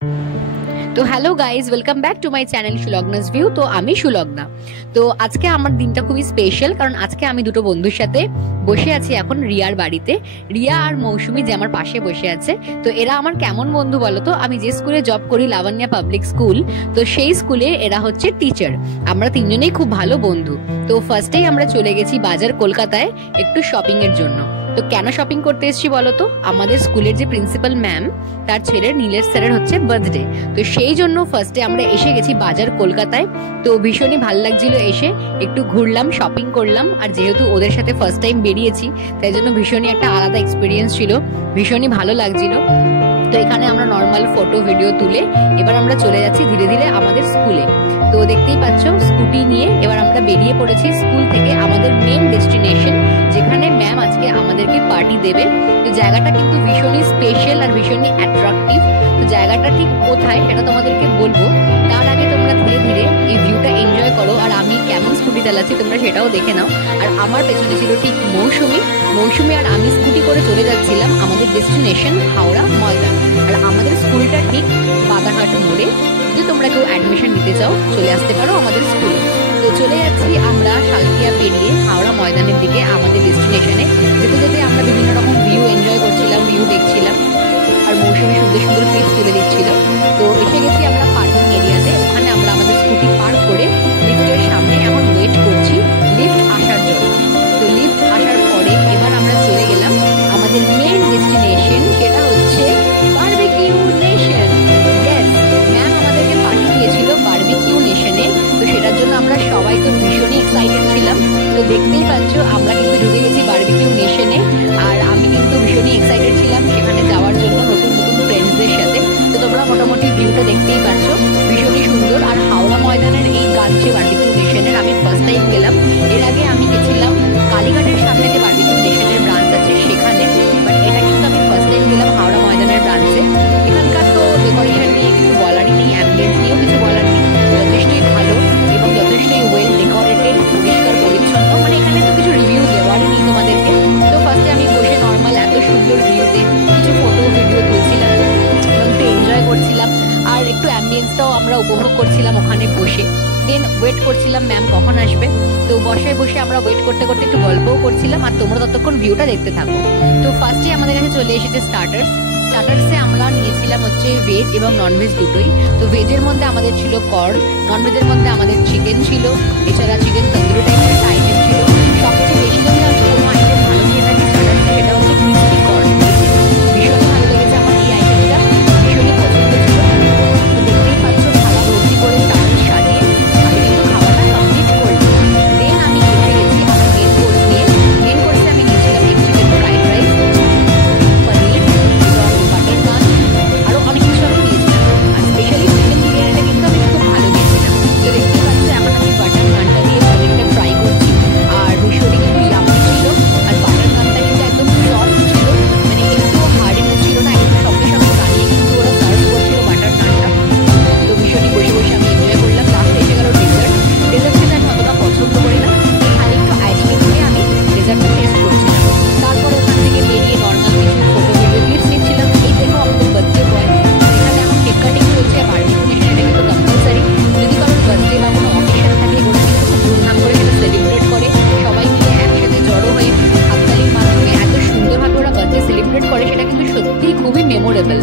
তো hello guys, welcome back to my channel Sulagna's view. তো আমি সুলগ্না। তো আজকে আমার দিনটা খুবই স্পেশাল, কারণ আজকে আমি দুটো বন্ধুর সাথে বসে আছি এখন রিয়ার বাড়িতে। রিয়া আর মৌসুমি যে আমার পাশে বসে আছে, তো এরা আমার কেমন বন্ধু বলো তো? আমি যে স্কুলে জব করি, লাবণ্যা পাবলিক স্কুল, তো সেই স্কুলে এরা হচ্ছে টিচার। আমরা তিনজনেই খুব ভালো বন্ধু। তো ফার্স্টেই আমরা চলে গেছি বাজার কলকাতায় একটু শপিং এর জন্য। তো কেন শপিং করতে এসেছি বলো তো? আমাদের স্কুলের যে প্রিন্সিপাল ম্যাম, তার ছেলের নীলেশ স্যারের হচ্ছে বার্থডে। তো সেই জন্য ফার্স্টে আমরা এসে গেছি বাজার কলকাতায়। তো ভীষণই ভালো লাগছিল, এসে একটু ঘুরলাম, শপিং করলাম। আর যেহেতু ওদের সাথে ফার্স্ট টাইম বেরিয়েছি, তাই জন্য ভীষণই একটা আলাদা এক্সপিরিয়েন্স ছিল, ভীষণই ভালো লাগছিল। তো এখানে আমরা নর্মাল ফটো ভিডিও তুলে এবার আমরা চলে যাচ্ছি ধীরে ধীরে আমাদের স্কুলে। তো দেখতেই পাচ্ছ, স্কুটি নিয়ে এবার আমরা বেরিয়ে পড়েছি স্কুল থেকে আমাদের মেন ডেস্টিনেশন, যেখানে ম্যাম আজকে আমাদেরকে পার্টি দেবে। তো জায়গাটা কিন্তু ভীষণই স্পেশাল আর ভীষণই অ্যাট্রাকটিভ। তো জায়গাটা ঠিক কোথায় সেটা তোমাদেরকে বলবো, তার আগে তোমরা ধীরে ধীরে এই ভিউটা এনজয় করো। আর আমি কেমন স্কুটি চালাচ্ছি তোমরা সেটাও দেখে নাও। আর আমার পেছনে ছিল ঠিক মৌসুমি আর আমি স্কুটি করে চলে যাচ্ছিলাম আমাদের ডেস্টিনেশন হাওড়া ময়দান। আর আমাদের স্কুলটা ঠিক বাদাঘাট মোড়ে। যদি তোমরা কেউ অ্যাডমিশন নিতে চাও, চলে আসতে পারো আমাদের স্কুলে। তো চলে যাচ্ছি আমরা শালকিয়া পেরিয়ে হাওড়া ময়দানের দিকে আমাদের ডেস্টিনেশনে। যেতে যেতে আমরা বিভিন্ন রকম ভিউ এনজয় করছিলাম, ভিউ দেখছিলাম, আর মৌসুমি সুন্দর সুন্দর ক্লিপ তুলে দিচ্ছিল। তো এসে গেছি আমরা পার্কিং এরিয়াতে। ওখানে আমরা আমাদের স্কুটি পার্ক করে লিফটের সামনে এখন ওয়েট করছি লিফট আসার জন্য। তো লিফট আসার পরে এবার আমরা চলে গেলাম আমাদের মেন ডেস্টিনেশন, সেটা হচ্ছে বারবিকিউ নেশন। ইয়েস, ম্যাম আমাদেরকে পার্টি দিয়েছিল বারবিকিউ নেশনে। তো সেটার জন্য আমরা সবাই তো ভীষণই এক্সাইটেড ছিলাম। তো দেখতেই পাচ্ছ, আমরা কিন্তু ঢুকে গেছি বারবিকিউ নেশনে। আর আমি কিন্তু ভীষণই এক্সাইটেড ছিলাম সেখানে যাওয়ার জন্য নতুন নতুন ফ্রেন্ডসদের সাথে। তো তোমরা মোটামুটি ভিউটা দেখতেই পাচ্ছ, ভীষণই সুন্দর। আর হাওড়া ময়দানের এই গাছে বারবিকিউ নেশনের আমি ফার্স্ট টাইম গেলাম। এর আগে আমি গেছিলাম কালীঘাটের সামনে যে বারবিকিউ নেশনের ব্রাঞ্চ আছে সেখানে, বাট এটা কিন্তু আমি ফার্স্ট টাইম গেলাম হাওড়া ময়দানের ব্রাঞ্চে। এখানকার তো ডেকোরেশন নিয়ে কিছু বলারই নেই, অ্যাম্বিয়েন্স নিয়েও কিছু বলার নেই, যথেষ্টই ভালো এবং যথেষ্টই ওয়েল ডেকোরেটেড, পরিষ্কার পরিচ্ছন্ন। মানে এখানে তো কিছু রিভিউ দেওয়ারই নেই তোমাদেরকে। তো ফার্স্টে আমি বসে নর্মাল এত সুন্দর ভিউতে কিছু ফটো ভিডিও তুলছিলাম এবং একটু এনজয় করছিলাম। আর একটু অ্যাম্বিয়েন্সটাও আমরা উপভোগ করছিলাম ওখানে বসে। দেন ওয়েট করছিলাম ম্যাম কখন আসবে। তো বসে বসে আমরা ওয়েট করতে করতে একটু গল্পও করছিলাম, আর তোমরা ততক্ষণ ভিউটা দেখতে থাকো। তো ফার্স্টে আমাদের কাছে চলে এসেছে স্টার্টার্সে আমরা নিয়েছিলাম হচ্ছে ভেজ এবং ননভেজ দুটোই। তো ভেজের মধ্যে আমাদের ছিল কর্ন, ননভেজের মধ্যে আমাদের চিকেন ছিল, এছাড়া চিকেন তন্দুরি টাইপের একটা আইটেম ছিল। সবচেয়ে বেশি যদি আমি কোনো আইটেম ভালো খেয়ে থাকি স্টার্টার্সে, সেটা হচ্ছে ক্রিসপি কর্ন। ভীষণই ভালো লেগেছে আমার এই আইটেমটা, ভীষণই পছন্দ ছিল। তো দেখতেই পাচ্ছ, থালা ভর্তি করে স্টার্টার্স সাজিয়ে আমি কিন্তু খাওয়াটা কমপ্লিট করলাম। দেন আমি এসে গেছি আমার মেন কোর্স নিয়ে। মেন কোর্সে আমি নিয়েছিলাম এগ চিকেন ফ্রাইড রাইস, পনির এবং বাটার নান, আরও অনেক কিছু আমি নিয়েছিলাম। আর স্পেশালি চিকেন বিরিয়ানিটা কিন্তু আমি খুব ভালো খেয়েছিলাম। তো দেখতেই পাচ্ছি এখন আমি বাটার নানটা দিয়ে পনিরটা ফ্রাই করছি, আর ভীষণই কিন্তু ইয়ামি ছিল। আর বাটার নানটা কিন্তু একদম সফট ছিল, মানে একটু হার্ডনেস ছিল না, একদম সঙ্গে সঙ্গে বানিয়ে কিন্তু ওরা সার্ভ করছিল বাটার নানটা। তো ভীষণই বসে বসে আমি এনজয় করলাম। লাস্টে এসে গেল ডেজার্ট। ডেজার্ট খেতে আমি অতটা পছন্দ করি না, খালি একটু আইসক্রিম দিয়ে আমি ডেজার্টটা টেস্ট করছিলাম। তারপর ওখান থেকে বেরিয়ে নর্মাল কিছু ফটো ভিডিও ক্লিপস নিচ্ছিলাম। এই দেখো আমাদের বার্থডে বয়, এখানে এখন কেক কাটিং চলছে। বার্থডে নেশন এটা কিন্তু কম্পালসারি। যদি কারোর বার্থডে বা কোনো অকেশন থাকে, ওরা কিন্তু খুব ধুমধাম করে সেটা সেলিব্রেট করে। সবাই মিলে একসাথে জড়ো হয়ে হাততালির মাধ্যমে এত সুন্দরভাবে ওরা বার্থডে সেলিব্রেট করে, সেটা কিন্তু সত্যিই খুবই মেমোরেবল।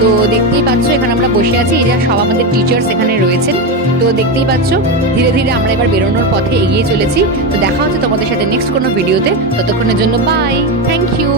তো দেখতেই পাচ্ছ, এখানে আমরা বসে আছি, এরা সব আমাদের টিচার্স এখানে রয়েছেন। তো দেখতেই পাচ্ছ, ধীরে ধীরে আমরা এবার বেরোনোর পথে এগিয়ে চলেছি। তো দেখা হচ্ছে তোমাদের সাথে নেক্সট কোনো ভিডিওতে। ততক্ষণের জন্য বাই, থ্যাংক ইউ।